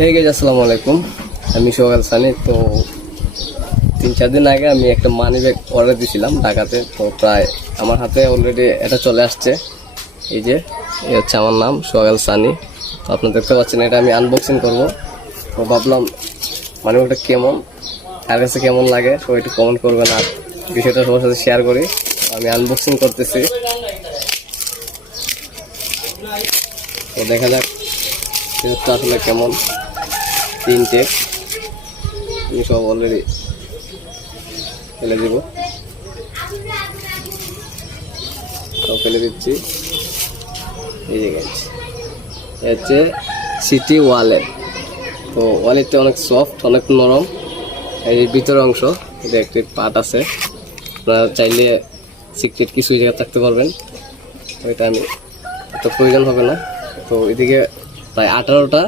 Hey guys, আসসালামু আলাইকুম। আমি সোহেল সানি। তো 3-4 দিন আগে আমি একটা মানি ব্যাগ অর্ডার দিয়েছিলাম ঢাকাতে। তো প্রায় আমার হাতে অলরেডি এটা চলে আসছে। এই যে এই হচ্ছে আমার নাম, সোহেল সানি। তো আপনারা দেখতে পাচ্ছেন, এটা আমি আনবক্সিং করব। তো ভাবলাম মানি ব্যাগটা কেমন, কার কাছে কেমন লাগে তো একটু কমেন্ট করবেন, আর বিষয়টা সবার সাথে শেয়ার করি। আমি আনবক্সিং করতেছি, তো দেখা যাক জিনিসটা আসলে কেমন। তিনটে আমি সব অলরেডি ফেলে দিব, সব ফেলে দিচ্ছি। এই যে গেছে হচ্ছে সিটি ওয়ালেট। তো ওয়ালেটটা অনেক সফট, অনেক নরম। এই ভিতরের অংশ, এটা একটি পার্ট আছে, আপনারা চাইলে সিক্রেট কিছু জায়গা থাকতে পারবেন। ওইটা আমি এত প্রয়োজন হবে না। তো এদিকে প্রায় 18টা